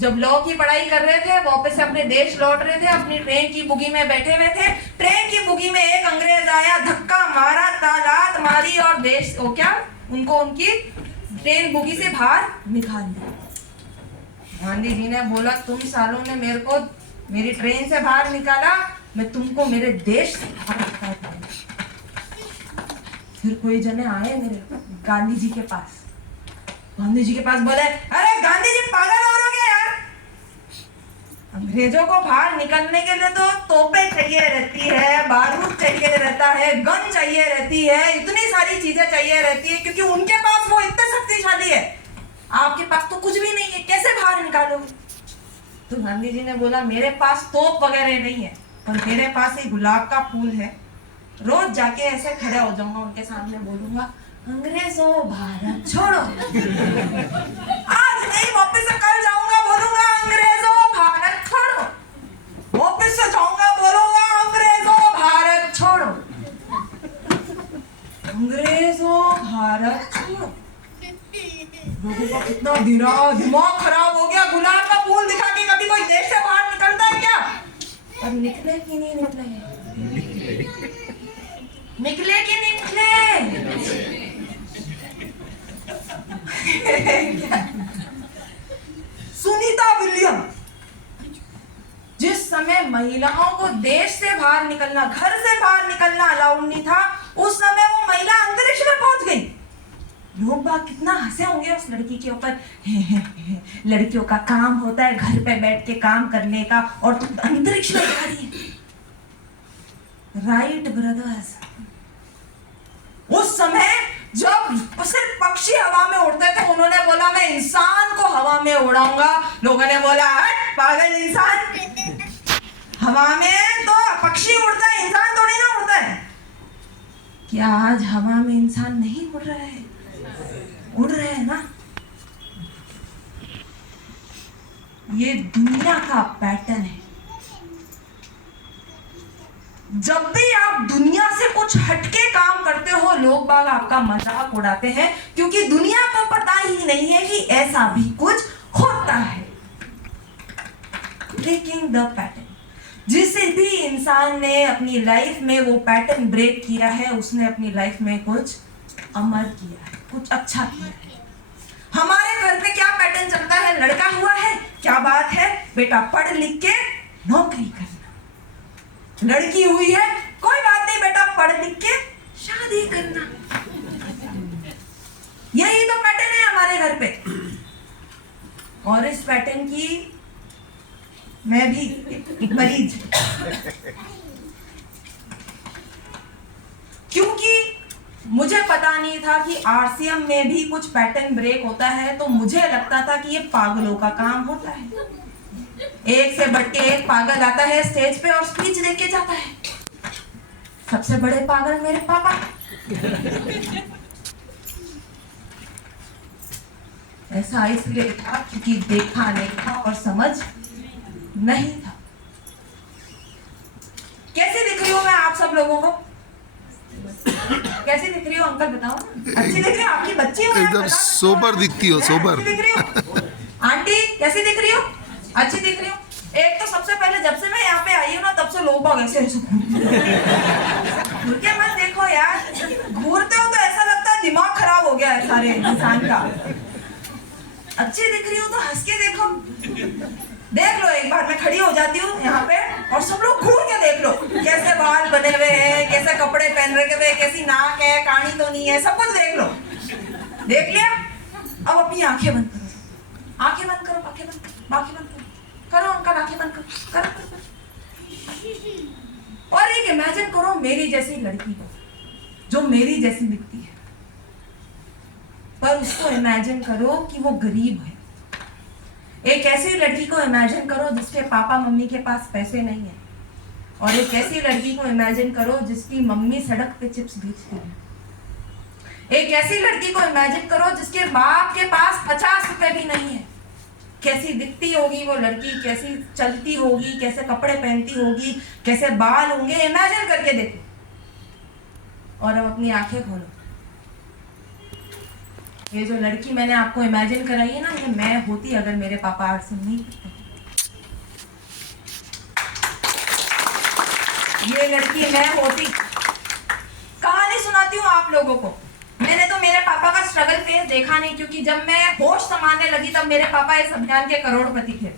जब लॉ की पढ़ाई कर रहे थे, वापस से अपने देश लौट रहे थे, अपनी ट्रेन की बुगी में बैठे हुए थे। ट्रेन की बुगी में एक अंग्रेज आया, धक्का मारा, तालात मारी और देश वो क्या उनको उनकी ट्रेन बुगी से बाहर निकाल दिया। गांधी जी ने बोला, तुम सालों ने मेरे को मेरी ट्रेन से बाहर निकाला, मैं तुमको मेरे देश से बाहर निकाल दूंगा। फिर कोई जने आए मेरे गांधी जी के पास। गांधी जी के पास बोले, अरे गांधी जी पागल हो रहे हो यार, अंग्रेजों को बाहर निकलने के लिए तो तोपें चाहिए रहती है, बारूद चाहिए रहता है, गन चाहिए रहती है, इतनी सारी चीजें चाहिए रहती है, क्योंकि उनके पास वो इतने शक्तिशाली है। आपके पास तो कुछ भी नहीं है, कैसे बाहर निकालोगे? तो गांधी जी ने बोला, मेरे पास तोप वगैरह नहीं है, पर मेरे पास एक गुलाब का फूल है। रोज जाके ऐसे खड़े हो जाऊंगा, उनके सामने बोलूंगा, अंग्रेजों भारत छोड़ो। आज नहीं, वापस से कल जाऊंगा, बोलूंगा अंग्रेजों भारत छोड़ो। वापस से जाऊंगा, बोलूंगा अंग्रेजों भारत छोड़ो, अंग्रेजों भारत छोड़ो। लोगों का कितना दिमाग खराब हो गया। गुलाब का फूल दिखा के कभी कोई देश से बाहर निकलता है क्या? अब निकले कि नहीं निकले? निकले कि नहीं निकले? सुनीता विलियम, जिस समय महिलाओं को देश से बाहर निकलना, घर से बाहर निकलना अलाउड नहीं था, उस समय वो महिला अंतरिक्ष में पहुंच गई। लोग बाग कितना हंसे होंगे उस लड़की के ऊपर। लड़कियों का काम होता है घर पे बैठ के काम करने का, और तुम अंतरिक्ष में जा रही है। राइट ब्रदर्स, उस समय जब सिर्फ पक्षी हवा में उड़ते थे, उन्होंने बोला मैं इंसान को हवा में उड़ाऊंगा। लोगों ने बोला, हट पागल इंसान, हवा में तो पक्षी उड़ता है, इंसान थोड़ी ना उड़ता है। क्या आज हवा में इंसान नहीं उड़ रहा है? उड़ रहे हैं ना। ये दुनिया का पैटर्न है। जब भी आप दुनिया से कुछ हटके काम करते हो, लोग बाग आपका मजाक उड़ाते हैं, क्योंकि दुनिया को पता ही नहीं है कि ऐसा भी कुछ होता है। ब्रेकिंग द पैटर्न, जिस भी इंसान ने अपनी लाइफ में वो पैटर्न ब्रेक किया है, उसने अपनी लाइफ में कुछ अमर किया है, कुछ अच्छा किया है। हमारे घर पे क्या पैटर्न चलता है? लड़का हुआ है, क्या बात है बेटा, पढ़ लिख के नौकरी करना। लड़की हुई है, कोई बात नहीं बेटा, पढ़ लिख के शादी करना। यही तो पैटर्न है हमारे घर पे। और इस पैटर्न की मैं भी एक मरीज, क्योंकि मुझे पता नहीं था कि आरसीएम में भी कुछ पैटर्न ब्रेक होता है, तो मुझे लगता था कि ये पागलों का काम होता है। एक से बढ़ के एक पागल आता है स्टेज पे और स्पीच दे के जाता है। सबसे बड़े पागल मेरे पापा। ऐसा इसलिए था क्योंकि देखा नहीं था और समझ नहीं था। कैसे दिख रही हूँ मैं आप सब लोगों को? कैसे दिख रही हो अंकल, बताओ। अच्छी दिख रही हो? आपकी बच्ची हो? एकदम सोबर दिखती हो, सोबर। दिख रही हो? आंटी कैसी दिख रही हो? अच्छी दिख रही हो? एक तो सबसे पहले जब से मैं यहाँ पे आई हूँ ना, तब से लोग बाग ऐसे घूर के मत देखो यार। घूरते हो तो ऐसा लगता है दिमाग खराब हो गया है सारे इंसान का। अच्छी दिख रही हो तो हंस के देखो। देख लो, एक बार मैं खड़ी हो जाती हूँ यहाँ पे और सब लोग घूर के देख लो, कैसे बाल बने हुए हैं, कैसे कपड़े पहन रखे हुए, कैसी नाक है, कानी तो नहीं है, सब कुछ देख लो। देख लिया? अब अपनी आंखें बंद करो, आंखें बंद करो, आंखें बंद करो, आंखें बंद करो, करो अंकल, आंखें बंद करो, करो। और एक इमेजिन करो मेरी जैसी लड़की को, जो मेरी जैसी दिखती है, पर उसको इमेजिन करो कि वो गरीब है। एक ऐसी लड़की को इमेजिन करो जिसके पापा मम्मी के पास पैसे नहीं है, और एक ऐसी लड़की को इमेजिन करो जिसकी मम्मी सड़क पे चिप्स बेचती है। एक ऐसी लड़की को इमेजिन करो जिसके बाप के पास 50 रुपए भी नहीं है। कैसी दिखती होगी वो लड़की, कैसी चलती होगी, कैसे कपड़े पहनती होगी, कैसे बाल होंगे, इमेजिन करके देखो। और अब अपनी आंखें खोलो। ये जो लड़की मैंने आपको इमेजिन कराई है ना, ये मैं होती अगर मेरे पापा आरसीएम नहीं करते। ये लड़की मैं होती। कहानी सुनाती हूँ आप लोगों को। मैंने तो मेरे पापा का स्ट्रगल फेस देखा नहीं, क्योंकि जब मैं होश संभालने लगी तब मेरे पापा इस अभियान के करोड़पति थे।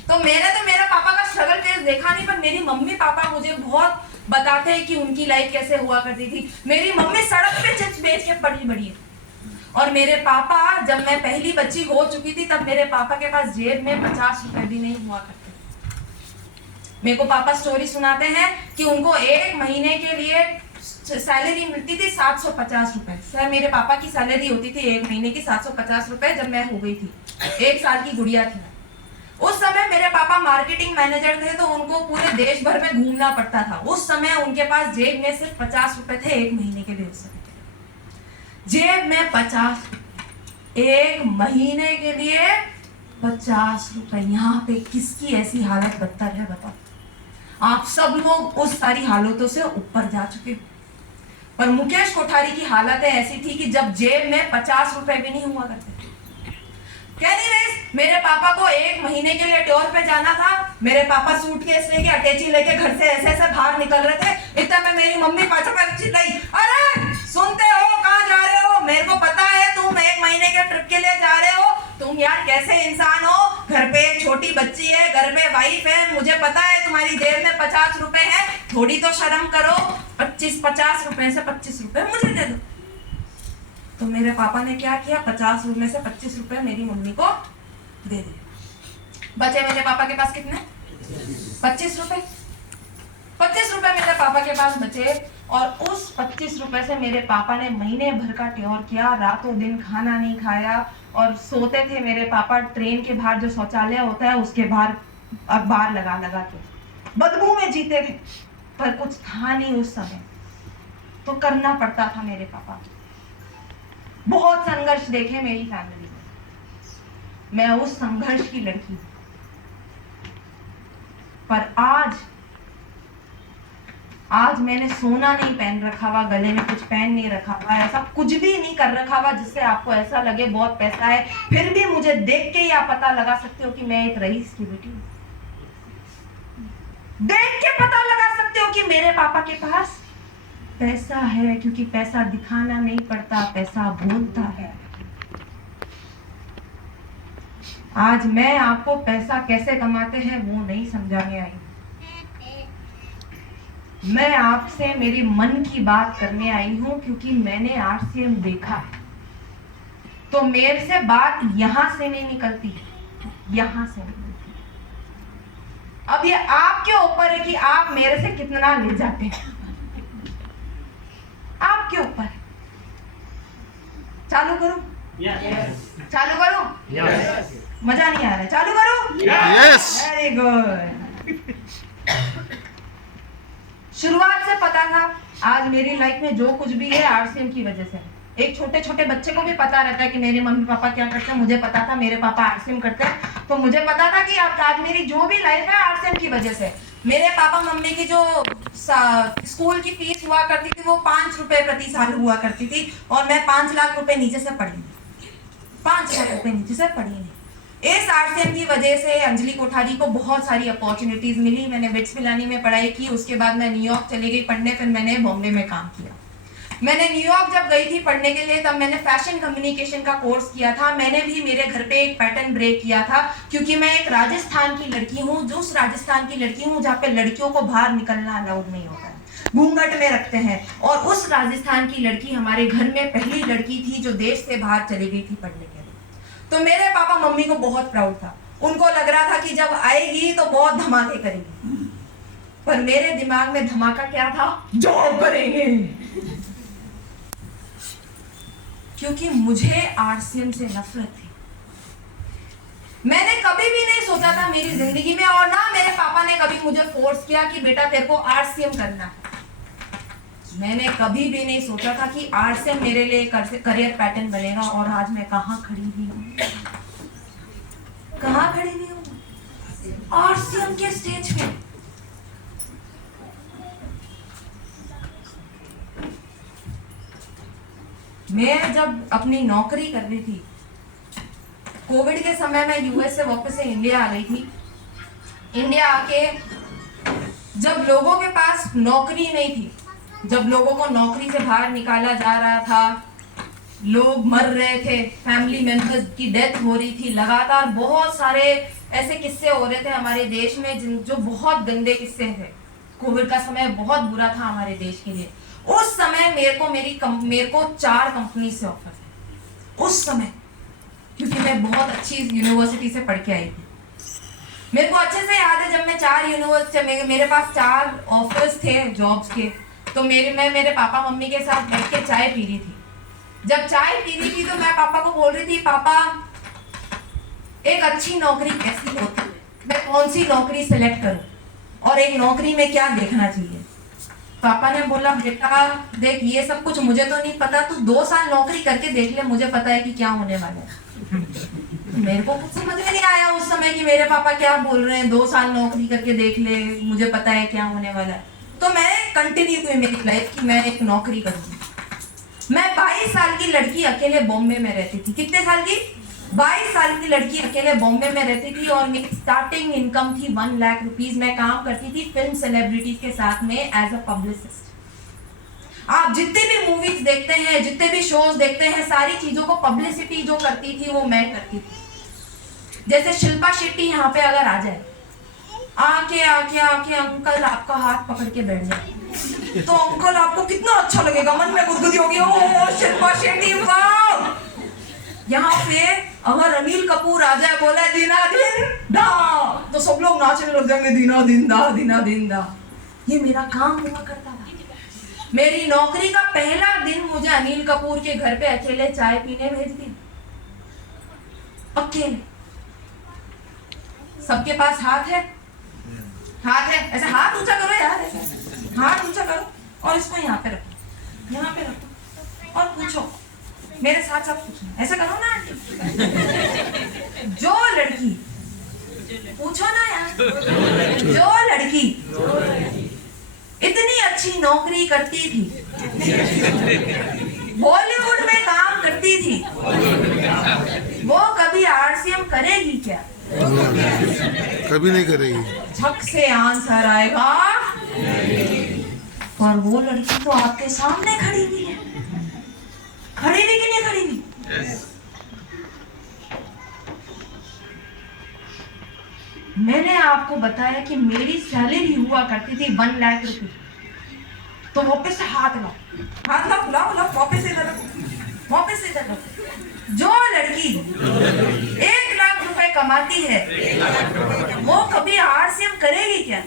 तो मैंने तो मेरे पापा का स्ट्रगल फेस देखा नहीं, पर मेरी मम्मी पापा मुझे बहुत बताते हैं कि उनकी लाइफ कैसे हुआ करती थी। मेरी मम्मी सड़क पे चिप्स बेच के पली बड़ी है, और मेरे पापा, जब मैं पहली बच्ची हो चुकी थी तब मेरे पापा के पास जेब में 50 रुपए भी नहीं हुआ करते। मेरे को पापा स्टोरी सुनाते हैं कि उनको एक महीने के लिए सैलरी मिलती थी 750 रुपए। सर, मेरे पापा की सैलरी होती थी एक महीने की 750 रुपए जब मैं हो गई थी, 1 साल की गुड़िया थी। उस समय मेरे पापा मार्केटिंग मैनेजर थे, तो उनको पूरे देश भर में घूमना पड़ता था। उस समय उनके पास जेब में सिर्फ 50 रुपए थे एक महीने के लिए। उस समय जेब में 50, एक महीने के लिए 50 रुपए। यहाँ पे किसकी ऐसी हालत बदतर है बताओ? आप सब लोग उस सारी हालतों से ऊपर जा चुके हो, पर मुकेश कोठारी की हालत ऐसी थी कि जब जेब में 50 रुपए भी नहीं हुआ करते। मेरे पापा को एक महीने के लिए टूर पे जाना था। मेरे पापा सूटकेस लेके, अटैची लेके घर से ऐसे ऐसे बाहर निकल रहे थे। इतना में मेरी मम्मी पाछे पर चिल्लाई, अरे सुनते हो, कहाँ जा रहे हो? मेरे को पता है तुम एक महीने के ट्रिप के लिए जा रहे हो। तुम यार कैसे इंसान हो? घर पे एक छोटी बच्ची है, घर पे वाइफ है, मुझे पता है तुम्हारी जेब में 50 रुपए है, थोड़ी तो शर्म करो। 50 रुपए से 25 रुपए मुझे दे दो। तो मेरे पापा ने क्या किया, 50 रुपए से 25 रुपए मेरी मम्मी को दे दिए। बचे मेरे पापा के पास कितने? 25 रुपए। 25 रुपए मेरे पापा के पास बचे, और उस 25 रुपए से मेरे पापा ने महीने भर का टूर किया। रातों दिन खाना नहीं खाया, और सोते थे मेरे पापा ट्रेन के बाहर, जो शौचालय होता है उसके बाहर अखबार लगा लगा के, बदबू में जीते थे। पर कुछ था नहीं उस समय, तो करना पड़ता था मेरे पापा को। बहुत संघर्ष देखे मेरी फैमिली में। मैं उस संघर्ष की लड़की हूं, पर आज मैंने सोना नहीं पहन रखा हुआ, गले में कुछ पहन नहीं रखा हुआ, ऐसा कुछ भी नहीं कर रखा हुआ जिससे आपको ऐसा लगे बहुत पैसा है। फिर भी मुझे देख के ही आप पता लगा सकते हो कि मैं एक रईस की बेटी हूं। देख के पता लगा सकते हो कि मेरे पापा के पास पैसा है, क्योंकि पैसा दिखाना नहीं पड़ता, पैसा बोलता है। आज मैं आपको पैसा कैसे कमाते हैं वो नहीं समझाने आई, मैं आपसे मेरे मन की बात करने आई हूं, क्योंकि मैंने आरसीएम देखा है। तो मेरे से बात यहां से नहीं निकलती, यहां से निकलती। अब ये आपके ऊपर है कि आप मेरे से कितना ले जाते हैं, आपके ऊपर है। चालू करो? चालू करो? मजा नहीं आ रहा है? चालू करो? Very good. शुरुआत से पता था आज मेरी लाइफ में जो कुछ भी है आरसीएम की वजह से। एक छोटे छोटे बच्चे को भी पता रहता है कि मेरे मम्मी पापा क्या करते हैं। मुझे पता था मेरे पापा आरसीएम करते हैं, तो मुझे पता था कि आज मेरी जो भी लाइफ है आरसीएम की वजह से। मेरे पापा मम्मी की जो स्कूल की फीस हुआ करती थी वो 5 रुपए प्रति साल हुआ करती थी, और मैं 5 लाख रुपए नीचे से पढ़ी, 5 लाख रुपए नीचे से पढ़ी नहीं। इस आरसीएम की वजह से अंजलि कोठारी को बहुत सारी अपॉर्चुनिटीज मिली। मैंने बिट्स पिलानी में पढ़ाई की, उसके बाद मैं न्यूयॉर्क चली गई पढ़ने, फिर मैंने बॉम्बे में काम किया। मैंने न्यूयॉर्क जब गई थी पढ़ने के लिए, तब मैंने फैशन कम्युनिकेशन का कोर्स किया था। मैंने भी मेरे घर पे एक पैटर्न ब्रेक किया था, क्योंकि मैं एक राजस्थान की लड़की हूँ, जो उस राजस्थान की लड़की हूँ जहाँ पे लड़कियों को बाहर निकलना अलाउड नहीं होता है, घूंघट में रखते हैं। और उस राजस्थान की लड़की हमारे घर में पहली लड़की थी जो देश से बाहर चली गई थी पढ़ने के लिए। तो मेरे पापा मम्मी को बहुत प्राउड था, उनको लग रहा था कि जब आएगी तो बहुत धमाके करेगी। पर मेरे दिमाग में धमाका क्या था? जॉब करेंगे। क्योंकि मुझे आरसीएम से नफरत थी। मैंने कभी भी नहीं सोचा था मेरी जिंदगी में, और ना मेरे पापा ने कभी मुझे फोर्स किया कि बेटा तेरे को आरसीएम करना है। मैंने कभी भी नहीं सोचा था कि आरसीएम मेरे लिए करियर पैटर्न बनेगा। और आज मैं कहाँ खड़ी हुई हूँ, कहाँ खड़ी हुई हूँ? आरसीएम के स्टेज पे। मैं जब अपनी नौकरी कर रही थी, कोविड के समय में यूएस से वापस से इंडिया आ गई थी। इंडिया आके जब लोगों के पास नौकरी नहीं थी, जब लोगों को नौकरी से बाहर निकाला जा रहा था, लोग मर रहे थे, फैमिली मेंबर्स की डेथ हो रही थी, लगातार बहुत सारे ऐसे किस्से हो रहे थे हमारे देश में जो बहुत गंदे किस्से थे। कोविड का समय बहुत बुरा था हमारे देश के लिए। उस समय मेरे को 4 कंपनी से ऑफर थे उस समय, क्योंकि मैं बहुत अच्छी यूनिवर्सिटी से पढ़ के आई थी। मेरे को अच्छे से याद है, जब मैं 4 यूनिवर्सिटी मेरे पास 4 ऑफर्स थे जॉब्स के, तो मैं मेरे पापा मम्मी के साथ बैठ के चाय पी रही थी। जब चाय पी रही थी तो मैं पापा को बोल रही थी, पापा एक अच्छी नौकरी कैसी होती है, मैं कौन सी नौकरी सेलेक्ट करूं और एक नौकरी में क्या देखना चाहिए। पापा ने बोला, बेटा देख, ये सब कुछ मुझे तो नहीं पता, तू 2 साल नौकरी करके देख ले, मुझे पता है कि क्या होने वाला है। मेरे को कुछ समझ में नहीं आया उस समय कि मेरे पापा क्या बोल रहे हैं, 2 साल नौकरी करके देख ले, मुझे पता है क्या होने वाला है। तो मैं कंटिन्यू हुई मेरी लाइफ की मैं एक नौकरी करूंगी। मैं 22 साल की लड़की अकेले बॉम्बे में रहती थी। कितने साल की? 22 साल की लड़की अकेले बॉम्बे में रहती थी और मेरी स्टार्टिंग इनकम थी 1 लाख रुपीज। मैं काम करती थी फिल्म सेलिब्रिटीज के साथ में एज अ पब्लिसिस्ट। आप जितने भी मूवीज देखते हैं, जितने भी शोज देखते हैं, सारी चीजों को पब्लिसिटी जो करती थी वो मैं करती थी। जैसे शिल्पा शेट्टी यहाँ पे अगर आ जाए, आके आके आके अंकल आपका हाथ पकड़ के बैठ जाए, तो अंकल आपको कितना अच्छा लगेगा, मन में गुदगुदी होगी, ओ शिल्पा शेट्टी वाह। यहाँ पे अगर अनिल कपूर आ जाए, बोला दीना दिन दा, तो सब लोग नाचने लग जाएंगे, दीना दिन दा, दीना दिन दा। ये मेरा काम हुआ करता था। मेरी नौकरी का पहला दिन मुझे अनिल कपूर के घर पे अकेले चाय पीने भेज दी, अकेले। सबके पास हाथ है, हाथ है, ऐसे हाथ ऊंचा करो यार, ऐसे हाथ ऊंचा करो और इसको यहाँ पे रखो, यहाँ पे रखो और पूछो, मेरे साथ साथ पूछो, ऐसे करो ना। जो लड़की, पूछो ना यार, जो लड़की इतनी अच्छी नौकरी करती थी, बॉलीवुड में काम करती थी, वो कभी आरसीएम करेगी क्या? कभी नहीं करेगी। झक से आंसर आएगा, और वो लड़की तो आपके सामने खड़ी हुई है। खड़ी हुई कि नहीं खड़ी हुई? मैंने आपको बताया कि मेरी सैलरी हुआ करती थी 1 लाख रुपए। तो वापस से हाथ लाओ, हाथ लाओ, लाओ लाओ, वापस से इधर रखो, वापस से इधर रखो। जो लड़की 1 लाख रुपए कमाती है, वो कभी आरसीएम करेगी क्या?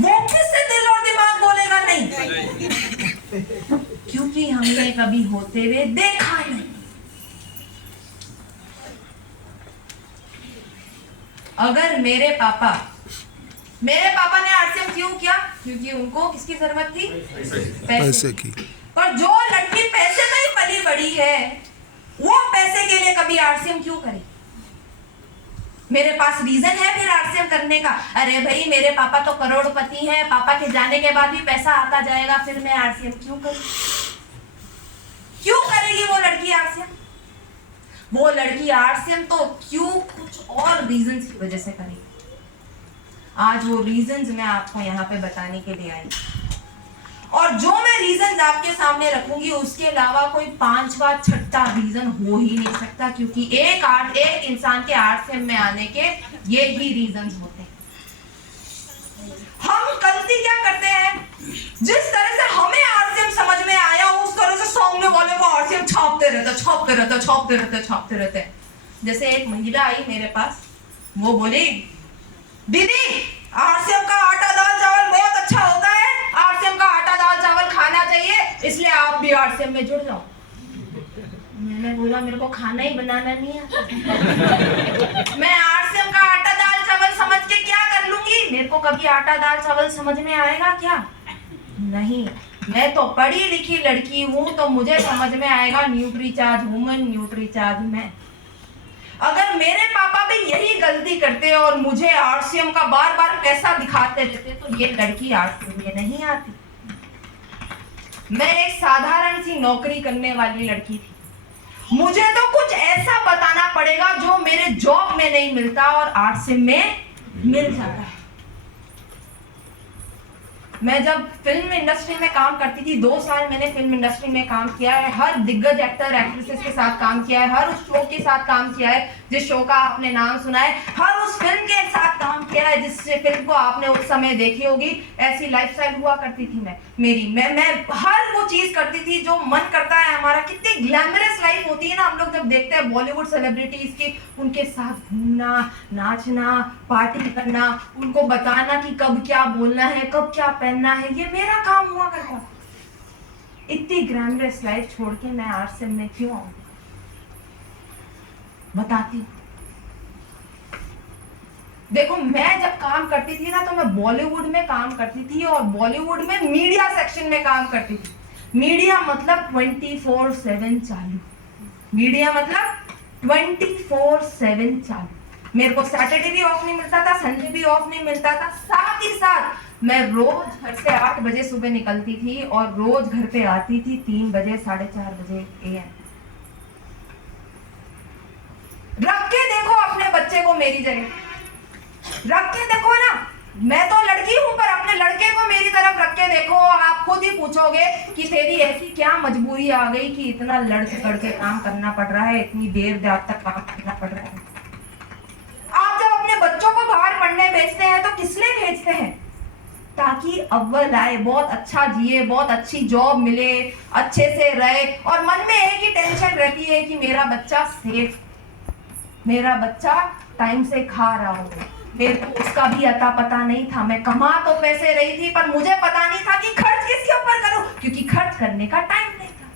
वापस से दिल और दिमाग बोलेगा नहीं, क्योंकि हमने कभी होते हुए देखा नहीं। अगर मेरे पापा ने आरसीएम क्यों किया? क्योंकि उनको किसकी जरूरत थी? पैसे की। पर जो लड़की पैसे में ही पली बड़ी है, वो पैसे के लिए कभी आरसीएम क्यों करे? मेरे पास रीजन है फिर आरसीएम करने का। अरे भाई, मेरे पापा तो करोड़पति हैं, पापा के जाने के बाद भी पैसा आता जाएगा, फिर मैं आरसीएम क्यों करूं? क्यों करेगी वो लड़की आरसीएम? वो लड़की आरसीएम तो क्यों, कुछ और रीजंस की वजह से करेगी। आज वो रीजंस मैं आपको यहाँ पे बताने के लिए आई, और जो मैं रीजंस आपके सामने रखूंगी उसके अलावा कोई 5वां 6ठा रीजन हो ही नहीं सकता, क्योंकि एक इंसान के आरसीएम में आने के ये ही रीजंस होते हैं। हम गलती क्या करते हैं, जिस तरह से हमें आरसीएम समझ में आया उस तरह से सामने वाले को आरसीएम छापते रहते। जैसे एक महिला आई मेरे पास, वो बोली, दीदी आरसीएम का आटा दाल चावल बहुत अच्छा होता है, आरसीएम का आटा दाल चावल खाना चाहिए, इसलिए आप भी आरसीएम में जुड़ जाओ। मैंने बोला, मेरे को खाना ही बनाना नहीं आता। मैं आरसीएम का आटा दाल चावल समझ के क्या कर लूंगी? मेरे को कभी आटा दाल चावल समझ में आएगा क्या? नहीं, मैं तो पढ़ी लिखी लड़की हूँ, तो मुझे समझ में आएगा न्यूट्रीचार्ज वुमन, न्यूट्रीचार्ज मैन। अगर मेरे पापा भी यही गलती करते और मुझे आरसीएम का बार बार पैसा दिखाते रहते, तो ये लड़की आरसीएम में नहीं आती। मैं एक साधारण सी नौकरी करने वाली लड़की थी। मुझे तो कुछ ऐसा बताना पड़ेगा जो मेरे जॉब में नहीं मिलता और आरसीएम में मिल जाता है। मैं जब फिल्म इंडस्ट्री में काम करती थी, 2 साल मैंने फिल्म इंडस्ट्री में काम किया है। हर दिग्गज एक्टर एक्ट्रेसेस के साथ काम किया है, हर उस शो के साथ काम किया है जिस शो का आपने नाम सुना है, हर उस फिल्म के साथ काम किया है जिस फिल्म को आपने उस समय देखी होगी। ऐसी लाइफस्टाइल हुआ करती थी मैं हर वो चीज करती थी जो मन करता है हमारा। कितनी ग्लैमरस लाइफ होती है ना, हम लोग जब देखते हैं बॉलीवुड सेलिब्रिटीज की, उनके साथ घूमना, नाचना, पार्टी करना, उनको बताना कि कब क्या बोलना है, कब क्या पहनना है, ये मेरा काम हुआ करता। इतनी ग्लैमरस लाइफ छोड़ के मैं आरसीएम में क्यों आऊं? बताती हूँ। देखो, मैं जब काम करती थी ना तो मैं बॉलीवुड में काम करती थी और बॉलीवुड में मीडिया सेक्शन में काम करती थी। मीडिया मतलब 24/7 चालू। मीडिया मतलब 24/7 चालू। मेरे को सैटरडे भी ऑफ नहीं मिलता था, संडे भी ऑफ नहीं मिलता था। साथ ही साथ मैं रोज घर से 8 बजे सुबह निकलती थी और रोज घर पे आती थी 3 बजे 4:30 बजे AM। रख के देखो अपने बच्चे को मेरी जगह, रख के देखो ना। मैं तो लड़की हूं पर अपने लड़के को मेरी तरफ रख के देखो, आप खुद ही पूछोगे कि तेरी ऐसी क्या मजबूरी आ गई कि इतना लड़ झगड़ के काम करना पड़ रहा है, इतनी देर रात तक काम करना पड़ रहा है। आप जब अपने बच्चों को बाहर पढ़ने भेजते हैं तो किस लिए भेजते हैं? ताकि अव्वल आए, बहुत अच्छा जिए, बहुत अच्छी जॉब मिले, अच्छे से रहे, और मन में एक ही टेंशन रहती है कि मेरा बच्चा सेफ, मेरा बच्चा टाइम से खा रहा हो। मेरे को उसका भी अता पता नहीं था। मैं कमा तो पैसे रही थी पर मुझे पता नहीं था कि खर्च किसके ऊपर करूं, क्योंकि खर्च करने का टाइम नहीं था।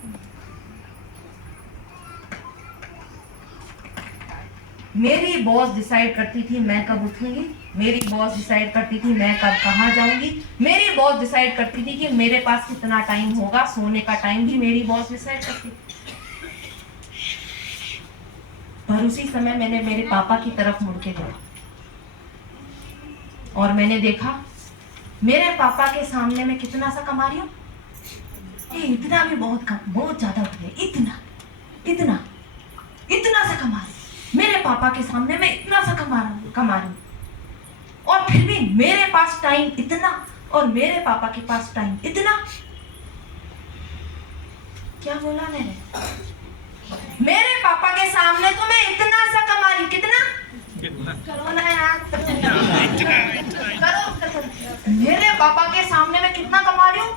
मेरी बॉस डिसाइड करती थी मैं कब उठूंगी, मेरी बॉस डिसाइड करती थी मैं कब कहाँ जाऊंगी, मेरी बॉस डिसाइड करती थी कि मेरे पास कितना टाइम होगा, सोने का टाइम भी मेरी बॉस डिसाइड करती थी। पर उसी समय मैंने मेरे पापा की तरफ मुड़ के देखा और मैंने देखा मेरे पापा के सामने मैं कितना सा कमा रही हूँ। इतना भी बहुत कम, बहुत ज्यादा हो गया। इतना इतना इतना सा कमा रही, मेरे पापा के सामने मैं इतना सा कमा रही हूँ, और फिर भी मेरे पास टाइम इतना और मेरे पापा के पास टाइम इतना। क्या बोला मैंने? मेरे पापा के सामने तो मैं इतना सा कमा रही, कितना करो ना यार, करो। मेरे पापा के सामने मैं कितना कमा रही हूँ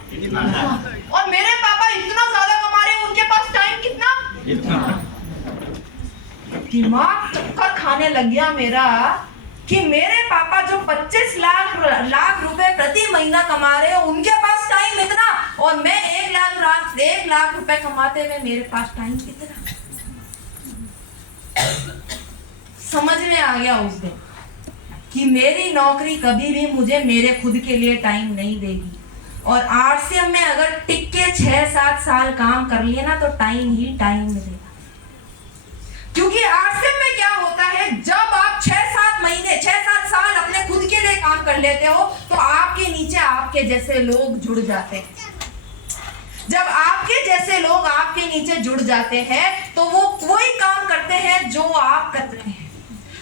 और मेरे पापा इतना ज्यादा कमा रहे हैं, उनके पास टाइम कितना। दिमाग चक्कर खाने लग गया मेरा कि मेरे पापा जो 25 लाख रुपए प्रति महीना कमा रहे हैं, उनके पास टाइम इतना, और मैं 1 लाख रुपए कमाते हुए मेरे पास टाइम कितना। समझ में आ गया उस दिन कि मेरी नौकरी कभी भी मुझे मेरे खुद के लिए टाइम नहीं देगी, और आरसीएम में अगर टिक के 6-7 साल काम कर लिए ना तो टाइम ही टाइम मिलेगा। क्योंकि आरसीएम में क्या होता है, जब आप 6-7 साल अपने खुद के लिए काम कर लेते हो तो आपके नीचे आपके जैसे लोग जुड़ जाते हैं। जब आपके जैसे लोग आपके नीचे जुड़ जाते हैं तो वो कोई काम करते हैं जो आप करते हैं,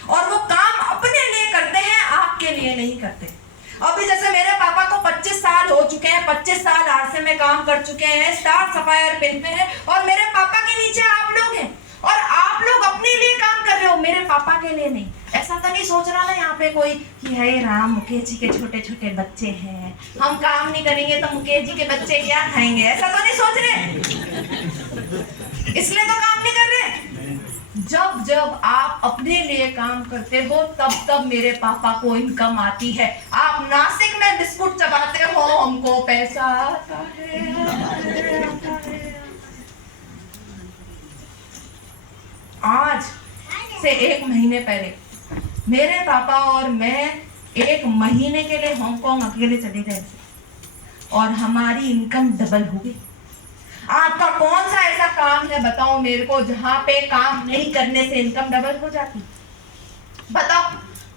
और वो काम अपने लिए करते हैं, आपके लिए नहीं करते। अभी जैसे मेरे पापा को 25 साल हो चुके हैं, 25 साल आरसीएम में काम कर चुके हैं, स्टार सफायर पिन पे हैं, और मेरे पापा के नीचे आप लोग हैं, और आप लोग अपने लिए काम कर रहे हो, मेरे पापा के लिए नहीं। ऐसा तो नहीं सोच रहा ना यहाँ पे कोई कि हे राम, मुकेश जी के छोटे छोटे बच्चे हैं, हम काम नहीं करेंगे तो मुकेश जी के बच्चे क्या खाएंगे, ऐसा तो नहीं सोच रहे, इसलिए तो काम नहीं कर रहे। जब जब आप अपने लिए काम करते हो तब तब मेरे पापा को इनकम आती है। आप नासिक में बिस्कुट चबाते हो, हमको पैसा आता है। आज से 1 महीने पहले मेरे पापा और मैं 1 महीने के लिए हांगकांग अकेले चले गए और हमारी इनकम डबल हो गई। आपका कौन सा ऐसा काम है बताओ मेरे को जहां पे काम नहीं करने से इनकम डबल हो जाती? बताओ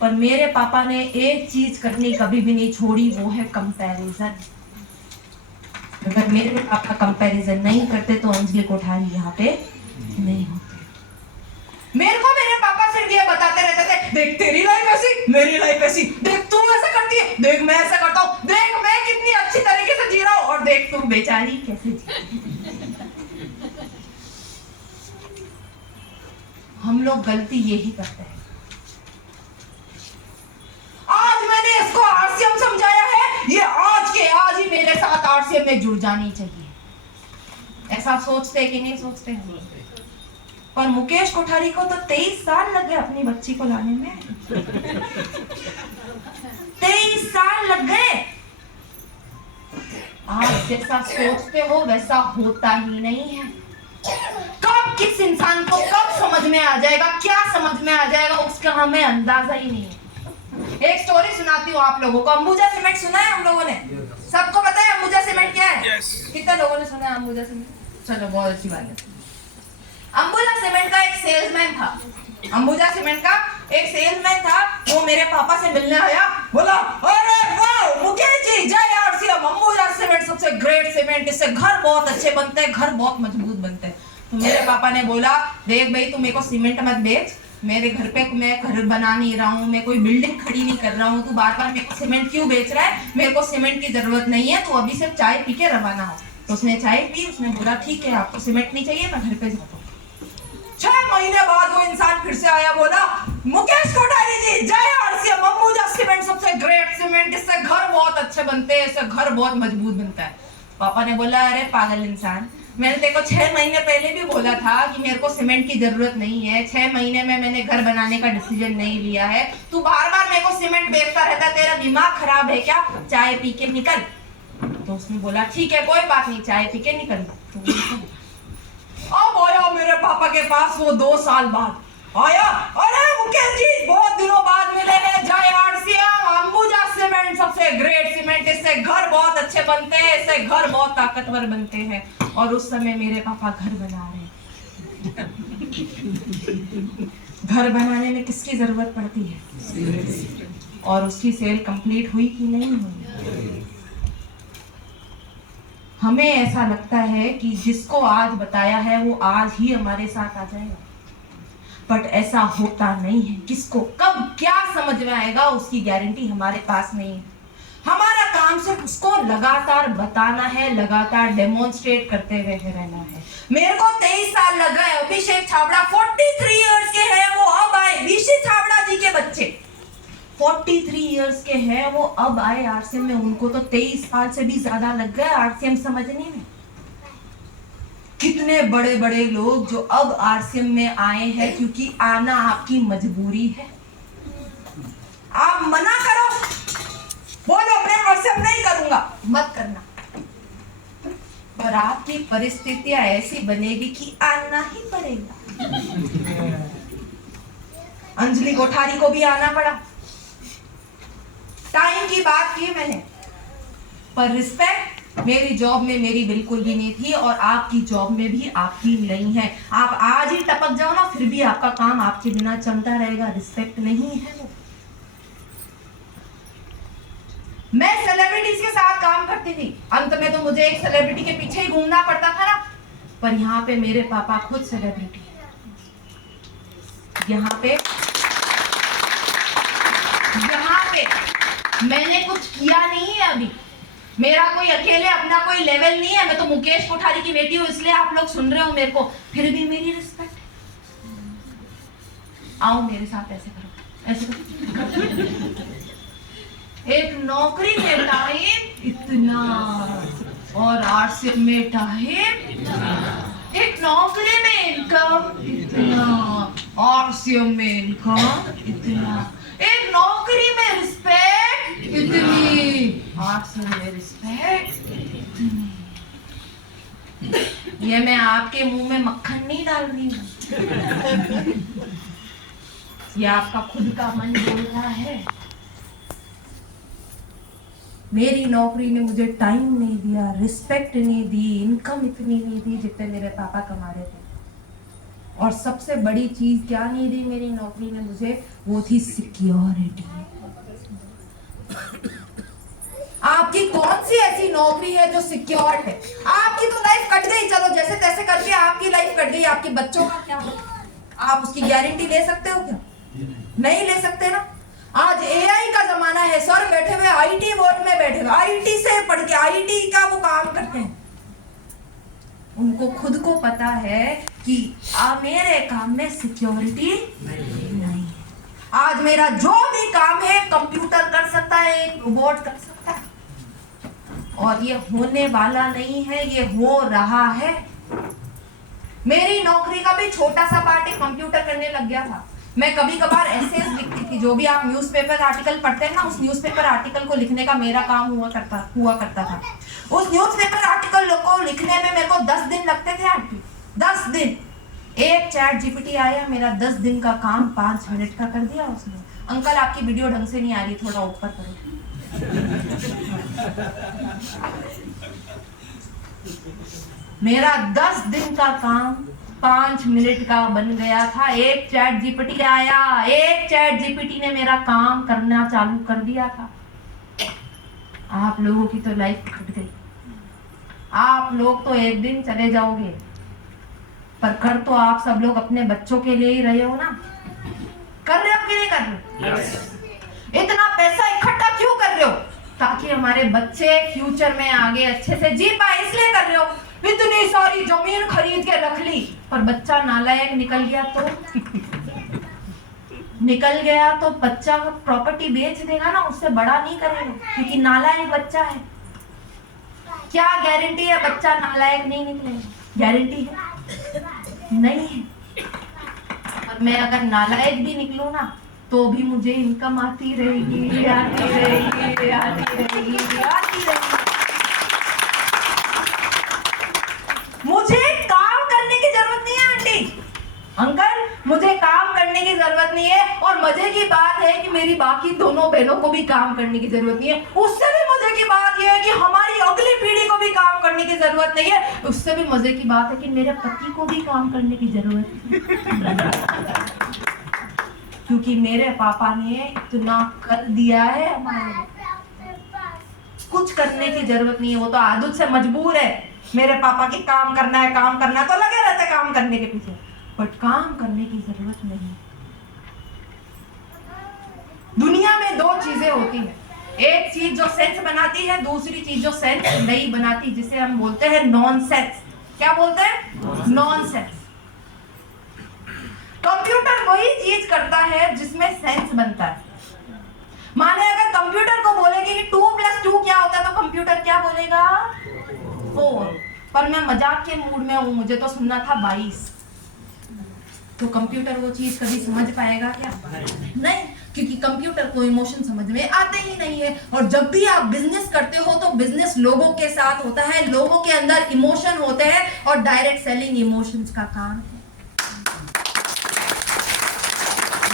पर मेरे पापा ने एक चीज करनी कभी भी नहीं छोड़ी, वो है कंपैरिजन। अगर मेरे पापा कंपैरिजन नहीं करते तो अंजलि कोठारी यहाँ पे नहीं होते। मेरे को मेरे पापा सिर्फ ये बताते रहते थे, देख तेरी लाइफ ऐसी, मेरी लाइफ ऐसी, देख तू ऐसा करती है, देख मैं ऐसा करता हूँ, देख मैं कितनी अच्छी तरीके से जी रहा हूँ और देख तुम बेचारी कैसे जी। हम लोग गलती यही करते हैं। आज मैंने इसको आरसीएम समझाया है, ये आज के आज ही मेरे साथ आरसीएम में जुड़ जानी चाहिए। ऐसा सोचते कि नहीं सोचते हैं? पर मुकेश कोठारी को तो 23 साल लग गए अपनी बच्ची को लाने में। 23 साल लग गए। आप जैसा सोचते हो वैसा होता ही नहीं है। कब किस इंसान को कब समझ में आ जाएगा, क्या समझ में आ जाएगा, उसका हमें अंदाजा ही नहीं है। एक स्टोरी सुनाती हूँ आप लोगों को। अंबुजा सीमेंट सुना है हम लोगों ने? सबको पता है अंबुजा सीमेंट क्या है? कितने लोगों ने सुना है अंबुजा सीमेंट? चलो बहुत अच्छी बात है। अंबुजा सीमेंट का एक सेल्समैन था। अंबुजा सीमेंट का एक सेल्समैन था। वो मेरे पापा से मिलने आया, बोला अरे वाह मुकेश जी, जय आरसीएम, अंबुजा सीमेंट सबसे ग्रेट सीमेंट, इससे घर बहुत अच्छे बनते हैं, घर बहुत मजबूत बनते हैं। तो मेरे पापा ने बोला, देख भाई तू मेरे को सीमेंट मत बेच, मेरे घर पे मैं घर बना नहीं रहा हूँ, मैं कोई बिल्डिंग खड़ी नहीं कर रहा हूँ, तू बार बार मेरे को सीमेंट क्यों बेच रहा है? मेरे को सीमेंट की जरूरत नहीं है, तू अभी सिर्फ चाय पी के रवाना हो। तो उसने चाय पी, उसने बोला ठीक है आपको सीमेंट नहीं चाहिए, मैं घर पे जाता हूँ। 6 महीने बाद वो इंसान फिर से आया, बोला मुकेश कोठारी जी, जय आरसीएम, अंबुजा सीमेंट सबसे ग्रेट सीमेंट, इससे घर बहुत अच्छे बनते हैं, इससे घर बहुत मजबूत बनता है। पापा ने बोला अरे पागल इंसान, मैंने देखो 6 महीने पहले भी बोला था कि मेरे को सीमेंट की जरूरत नहीं है, 6 महीने में मैंने घर बनाने का डिसीजन नहीं लिया है, तू बार बार मेरे को सीमेंट बेचता रहता है, तेरा दिमाग खराब है क्या? चाय पी के निकल। तो उसने बोला ठीक है कोई बात नहीं, चाय पी के निकल। तो अब आया मेरे पापा के पास वो 2 साल बाद आया, अरे मुकेश जी बहुत दिनों बाद मिले हैं, जय आरसीएम, अंबुजा सीमेंट सबसे ग्रेट सीमेंट, इससे घर बहुत अच्छे बनते हैं, इससे घर बहुत ताकतवर बनते हैं। और उस समय मेरे पापा घर बना रहे हैं। घर बनाने में किसकी जरूरत पड़ती है? और उसकी सेल कंप्लीट हुई कि नहीं हुई? हमें ऐसा लगता है कि जिसको आज बताया है वो आज ही हमारे साथ आ जाएगा, बट ऐसा होता नहीं है। किसको कब क्या समझ में आएगा उसकी गारंटी हमारे पास नहीं है। हमारा काम सिर्फ उसको लगातार बताना है, लगातार डेमोन्स्ट्रेट करते हुए रहना है। मेरे को 23 साल लग गए, अभिषेक छाबड़ा 43 इयर्स के हैं, वो अब आए, बीसी छाबड़ा जी के बच्चे 43 इयर्स के हैं, वो अब आए आरसीएम में। उनको तो 23 साल से भी ज्यादा लग गए आरसीएम समझने में। कितने बड़े बड़े लोग जो अब आरसीएम में आए हैं क्योंकि आना आपकी मजबूरी है। आप मना करो, बोलो मैं आरसीएम नहीं करूंगा, मत करना, पर आपकी परिस्थितियां ऐसी बनेगी कि आना ही पड़ेगा। अंजलि कोठारी को भी आना पड़ा। टाइम की बात की मैंने, पर रिस्पेक्ट मेरी जॉब में मेरी बिल्कुल भी नहीं थी, और आपकी जॉब में भी आपकी नहीं है। आप आज ही टपक जाओ ना, फिर भी आपका काम आपके बिना चलता रहेगा। रिस्पेक्ट नहीं है वो। मैं सेलिब्रिटीज के साथ काम करती थी, अंत में तो मुझे एक सेलिब्रिटी के पीछे ही घूमना पड़ता था ना। पर यहाँ पे मेरे पापा खुद सेलिब्रिटी है। यहाँ पे मैंने कुछ किया नहीं है अभी, मेरा कोई अकेले अपना कोई लेवल नहीं है। मैं तो मुकेश कोठारी की बेटी हूँ, इसलिए आप लोग सुन रहे हो मेरे को, फिर भी मेरी रिस्पेक्ट है। आओ मेरे साथ ऐसे करो, ऐसे करो। एक नौकरी में टाइम इतना और आरसीएम में टाइम, एक नौकरी में इनकम इतना, आरसीएम में इनकम इतना, एक नौकरी में रिस्पेक्ट इतनी, आरसीएम में रिस्पेक्ट इतनी। ये मैं आपके मुंह में मक्खन नहीं डाल रही हूँ, ये आपका खुद का मन बोल रहा है। मेरी नौकरी ने मुझे टाइम नहीं दिया, रिस्पेक्ट नहीं दी, इनकम इतनी नहीं दी जितने मेरे पापा कमा रहे थे। और सबसे बड़ी चीज क्या नहीं दी मेरी नौकरी ने मुझे, वो थी सिक्योरिटी। आपकी कौन सी ऐसी नौकरी है जो सिक्योर है? आपकी तो लाइफ कट गई, चलो जैसे तैसे करके आपकी लाइफ कट गई, आपके बच्चों का क्या? आप उसकी गारंटी ले सकते हो क्या? नहीं ले सकते ना। आज एआई का जमाना है, सर बैठे हुए आईटी बोर्ड में बैठे हुए, आईटी से पढ़ के आईटी का वो काम करते हैं। उनको खुद को पता है कि मेरे काम में सिक्योरिटी नहीं है। आज मेरा जो भी काम है कंप्यूटर कर सकता है, एक रोबोट कर सकता है, और ये होने वाला नहीं है, ये हो रहा है। मेरी नौकरी का भी छोटा सा पार्ट एक कंप्यूटर करने लग गया था। मैं कभी कभार एसेज लिखती थी, जो भी आप न्यूज़पेपर आर्टिकल पढ़ते हैं ना, उस न्यूज़पेपर आर्टिकल को लिखने का मेरा काम हुआ करता था। उस न्यूज़पेपर आर्टिकल को लिखने में मेरे को 10 दिन लगते थे आंटी, 10 दिन। एक चैट जीपीटी आया, मेरा 10 दिन का काम 5 मिनट का कर दिया उसने। अंकल आपकी वीडियो ढंग से नहीं आ रही, थोड़ा ऊपर करो। मेरा 10 दिन का काम 5 मिनट का बन गया था। एक चैट जीपीटी आया, एक चैट जीपीटी ने मेरा काम करना चालू कर दिया था। आप लोगों की तो लाइफ कट गई। आप लोग तो एक दिन चले जाओगे, पर कर तो आप सब लोग अपने बच्चों के लिए ही रहे हो ना। कर रहे हो कि नहीं कर रहे हो? इतना पैसा इकट्ठा क्यों कर रहे हो? ताकि हमारे बच्चे फ्यूचर में आगे अच्छे से जी पाए, इसलिए कर रहे हो। इतनी सारी जमीन खरीद के रख ली, पर बच्चा नालायक निकल गया तो बच्चा प्रॉपर्टी बेच देगा ना, उससे बड़ा नहीं करेगा, क्योंकि नालायक बच्चा है। क्या गारंटी है बच्चा नालायक नहीं निकलेगा? गारंटी है? नहीं है। और मैं अगर नालायक भी निकलूं ना, तो भी मुझे इनकम आती रहेगी, आती रहेगी, आती रहेगी, आती रहेगी। मुझे काम करने की जरूरत नहीं है आंटी, अंकल, मुझे काम करने की जरूरत नहीं है। और मजे की बात है कि मेरी बाकी दोनों बहनों को भी काम करने की जरूरत नहीं है। उससे भी मजे की बात यह है कि हमारी अगली पीढ़ी को भी काम करने की जरूरत नहीं है। उससे भी मजे की बात है कि मेरे पति को भी काम करने की जरूरत है, क्योंकि मेरे पापा ने इतना कर दिया है हमारे लिए। कुछ करने की जरूरत नहीं है, वो तो आदत से मजबूर है। मेरे पापा की काम करना है तो लगे रहते काम करने के पीछे, बट काम करने की जरूरत नहीं। दुनिया में 2 चीजें होती हैं, एक चीज जो सेंस बनाती है, दूसरी चीज जो सेंस नहीं बनाती, जिसे हम बोलते हैं नॉनसेंस। क्या बोलते हैं? नॉनसेंस। कंप्यूटर वही चीज करता है जिसमें सेंस बनता है। माने अगर कंप्यूटर को बोलेगी कि 2 + 2 क्या होता है, तो कंप्यूटर क्या बोलेगा? 4। पर मैं मजाक के मूड में हूं, मुझे तो सुनना था 22। तो कंप्यूटर वो चीज कभी समझ पाएगा क्या? नहीं, क्योंकि कंप्यूटर को इमोशन समझ में आते ही नहीं है। और जब भी आप बिजनेस करते हो तो बिजनेस लोगों के साथ होता है, लोगों के अंदर इमोशन होते हैं, और डायरेक्ट सेलिंग इमोशंस का काम है।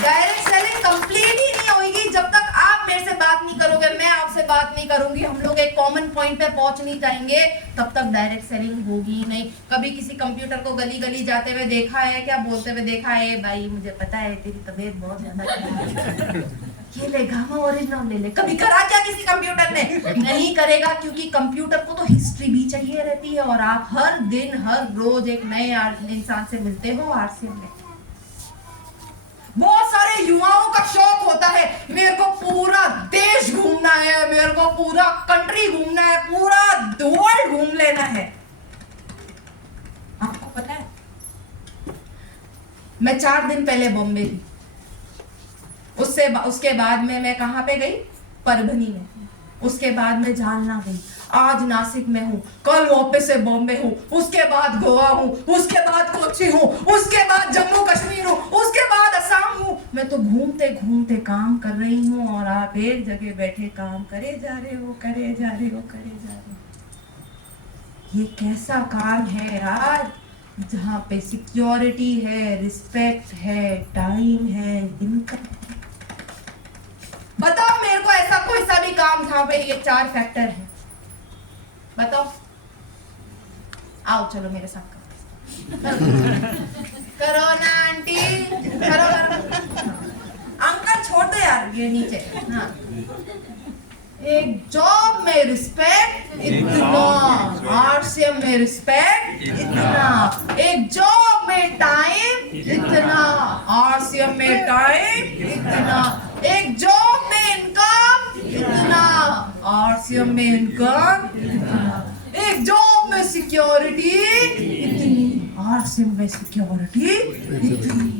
डायरेक्ट सेलिंग कंप्लीट ही नहीं होगी जब तक आप मेरे से बात नहीं करोगे, मैं आपसे बात नहीं करूंगी, हम लोग एक कॉमन पॉइंट पे पहुंच नहीं जाएंगे, तब तक डायरेक्ट सेलिंग होगी नहीं। कभी किसी कंप्यूटर को गली गली जाते हुए देखा है क्या? बोलते हुए देखा है, भाई मुझे पता है तेरी तबीयत बहुत ज्यादा खराब है, ये ले गामा ओरिजिनल ले ले। कभी करा क्या किसी कंप्यूटर ने? नहीं करेगा, क्योंकि कंप्यूटर को तो हिस्ट्री भी चाहिए रहती है, और आप हर दिन हर रोज एक नए इंसान से मिलते हो आरसीएम में। बहुत सारे युवाओं का शौक होता है, मेरे को पूरा देश घूमना है, मेरे को पूरा कंट्री घूमना है, पूरा वर्ल्ड घूम लेना है। आपको पता है, मैं 4 दिन पहले बॉम्बे थी, उसके बाद में मैं कहां पे गई? परभनी में। उसके बाद मैं जालना गई, आज नासिक में हूँ, कल वापस से बॉम्बे हूँ, उसके बाद गोवा हूँ, उसके बाद कोची हूँ, उसके बाद जम्मू कश्मीर हूँ, उसके बाद असम हूँ। मैं तो घूमते घूमते काम कर रही हूँ, और आप एक जगह बैठे काम करे जा रहे हो, करे जा रहे हो, करे जा रहे हो। ये कैसा काम है यार, जहाँ पे सिक्योरिटी है, रिस्पेक्ट है, टाइम है, इनकम है। बताओ मेरे को ऐसा कोई सा भी काम जहाँ पे ये 4 फैक्टर है, बताओ। आओ चलो मेरे साथ करो। करो ना आंटी, करो करो। अंकल छोड़ो यार, ये नीचे। हाँ, एक जॉब में रिस्पेक्ट इतना, आरसीएम में रिस्पेक्ट इतना, एक जॉब में टाइम इतना, आरसीएम में टाइम इतना, एक जॉब में इनकम इतना, आरसीएम में इनकम इतना, एक जॉब में सिक्योरिटी इतनी, आरसीएम में सिक्योरिटी इतनी।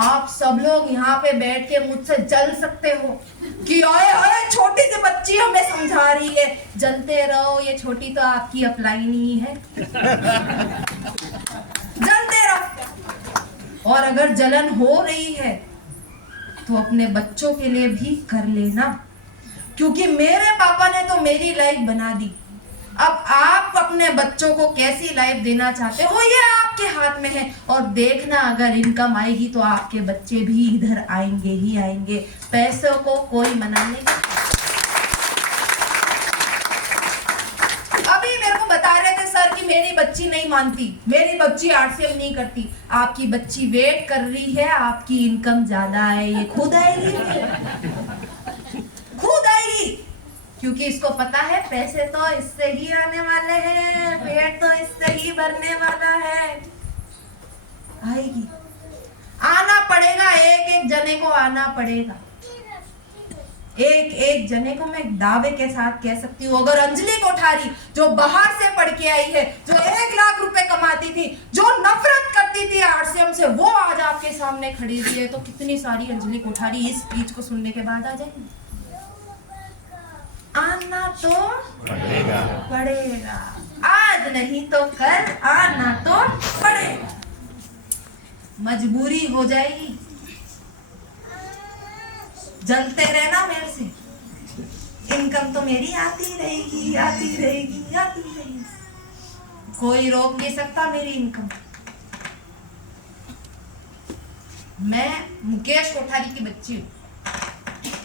आप सब लोग यहाँ पे बैठ के मुझसे जल सकते हो कि आए आए छोटी सी बच्ची हमें समझा रही है। जलते रहो, ये छोटी तो आपकी अपलाइन ही है। जलते रहो। और अगर जलन हो रही है तो अपने बच्चों के लिए भी कर लेना, क्योंकि मेरे पापा ने तो मेरी लाइफ बना दी। अब आप अपने बच्चों को कैसी लाइफ देना चाहते हो ये आपके हाथ में है। और देखना, अगर इनकम आएगी तो आपके बच्चे भी इधर आएंगे ही आएंगे। पैसों को कोई मना नहीं करता। अभी मेरे को बता रहे थे सर कि मेरी बच्ची नहीं मानती, मेरी बच्ची आरसीएम नहीं करती। आपकी बच्ची वेट कर रही है, आपकी इनकम ज्यादा है, ये खुद आएगी, खुद आएगी। क्योंकि इसको पता है पैसे तो इससे ही आने वाले हैं, पेट तो इससे ही भरने वाला है। आएगी, आना पड़ेगा, एक एक जने को आना पड़ेगा। एक एक जने को मैं दावे के साथ कह सकती हूँ, अगर अंजलि कोठारी जो बाहर से पढ़ के आई है, जो 1 लाख रुपए कमाती थी, जो नफरत करती थी आरसीएम से, वो आज आपके सामने खड़ी हुई है, तो कितनी सारी अंजलि कोठारी इस स्पीच को सुनने के बाद आ जाएंगी। आना तो पड़ेगा, आज नहीं तो कल आना तो पड़ेगा। मजबूरी हो जाएगी, जलते रहना मेरे से। इनकम तो मेरी आती रहेगी, आती रहेगी, आती रहेगी, कोई रोक नहीं सकता मेरी इनकम। मैं मुकेश कोठारी की बच्ची हूँ।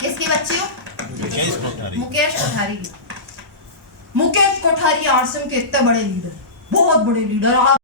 किसकी बच्ची हूँ? मुकेश कोठारी की। मुकेश कोठारी आरसीएम के इतने बड़े लीडर, बहुत बड़े लीडर।